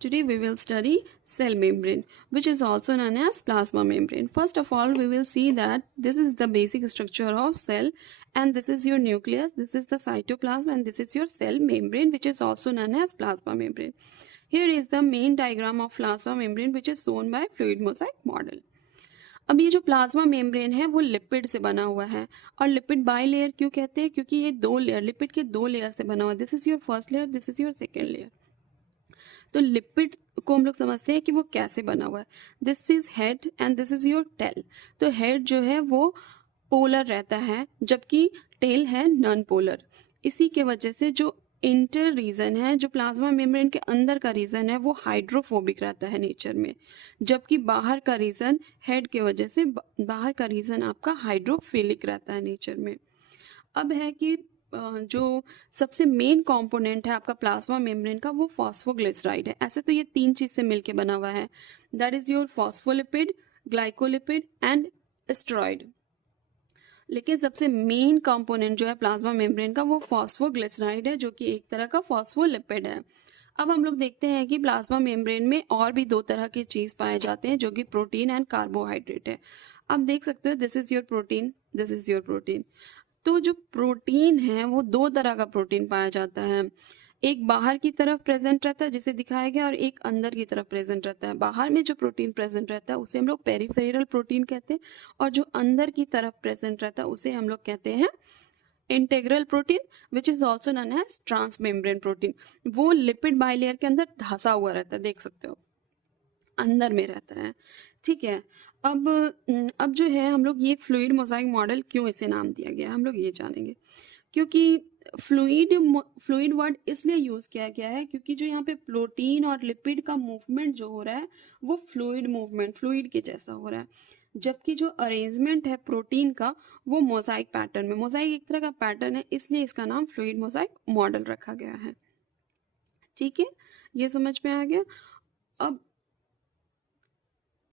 Today we will study cell membrane, which is also known as plasma membrane. First of all, we will see that this is the basic structure of cell, and this is your nucleus, this is the cytoplasm, and this is your cell membrane, which is also known as plasma membrane. Here is the main diagram of plasma membrane, which is shown by fluid mosaic model. अब ये जो plasma membrane है वो lipid से बना हुआ है, और लिपिड बाई लेयर क्यों कहते हैं? क्योंकि ये दो लेयर, लिपिड के दो लेयर से बना हुआ है. This is your first layer, this is your second layer. तो लिपिड को हम लोग समझते हैं कि वो कैसे बना हुआ है. This is head and this is your tail. तो हेड जो है वो पोलर रहता है, जबकि टेल है नॉन पोलर. इसी के वजह से जो इंटर रीजन है, जो प्लाज्मा मेम्ब्रेन के अंदर का रीजन है, वो हाइड्रोफोबिक रहता है नेचर में, जबकि बाहर का रीजन, हेड के वजह से बाहर का रीजन आपका हाइड्रोफिलिक रहता है नेचर में. अब है कि जो सबसे मेन कंपोनेंट है आपका प्लाज्मा मेम्ब्रेन का, वो फॉस्फोग्लिसराइड है. ऐसे तो ये तीन चीज से मिलके बना हुआ है, that is your phospholipid, glycolipid and steroid. लेकिन सबसे मेन कंपोनेंट जो है प्लाज्मा मेम्ब्रेन का, वो फॉस्फोग्लिसराइड है, जो कि एक तरह का फॉस्फोलिपिड है. अब हम लोग देखते हैं कि प्लाज्मा मेम्ब्रेन में और भी दो तरह की चीज पाए जाते हैं, जो कि प्रोटीन एंड कार्बोहाइड्रेट है. आप देख सकते हो, this is your protein, this is your protein. तो जो प्रोटीन है वो दो तरह का प्रोटीन पाया जाता है. एक बाहर की तरफ प्रेजेंट रहता है जिसे दिखाया गया, और एक अंदर की तरफ प्रेजेंट रहता है. बाहर में जो प्रोटीन प्रेजेंट रहता है उसे हम लोग पेरिफेरल प्रोटीन कहते हैं, और जो अंदर की तरफ प्रेजेंट रहता है उसे हम लोग कहते हैं integral protein, which is also known as transmembrane protein. वो लिपिड बाइलेयर के अंदर धंसा हुआ रहता है, देख सकते हो, अंदर में रहता है. ठीक है. अब जो है हम लोग ये फ्लूइड मोजाइक मॉडल क्यों इसे नाम दिया गया, हम लोग ये जानेंगे. क्योंकि फ्लूइड वर्ड इसलिए यूज किया गया है क्योंकि जो यहाँ पे प्रोटीन और लिपिड का मूवमेंट जो हो रहा है वो फ्लूइड मूवमेंट, फ्लूइड के जैसा हो रहा है, जबकि जो अरेंजमेंट है प्रोटीन का वो मोजाइक पैटर्न में. मोजाइक एक तरह का पैटर्न है, इसलिए इसका नाम फ्लूइड मोजाइक मॉडल रखा गया है. ठीक है, ये समझ में आ गया. अब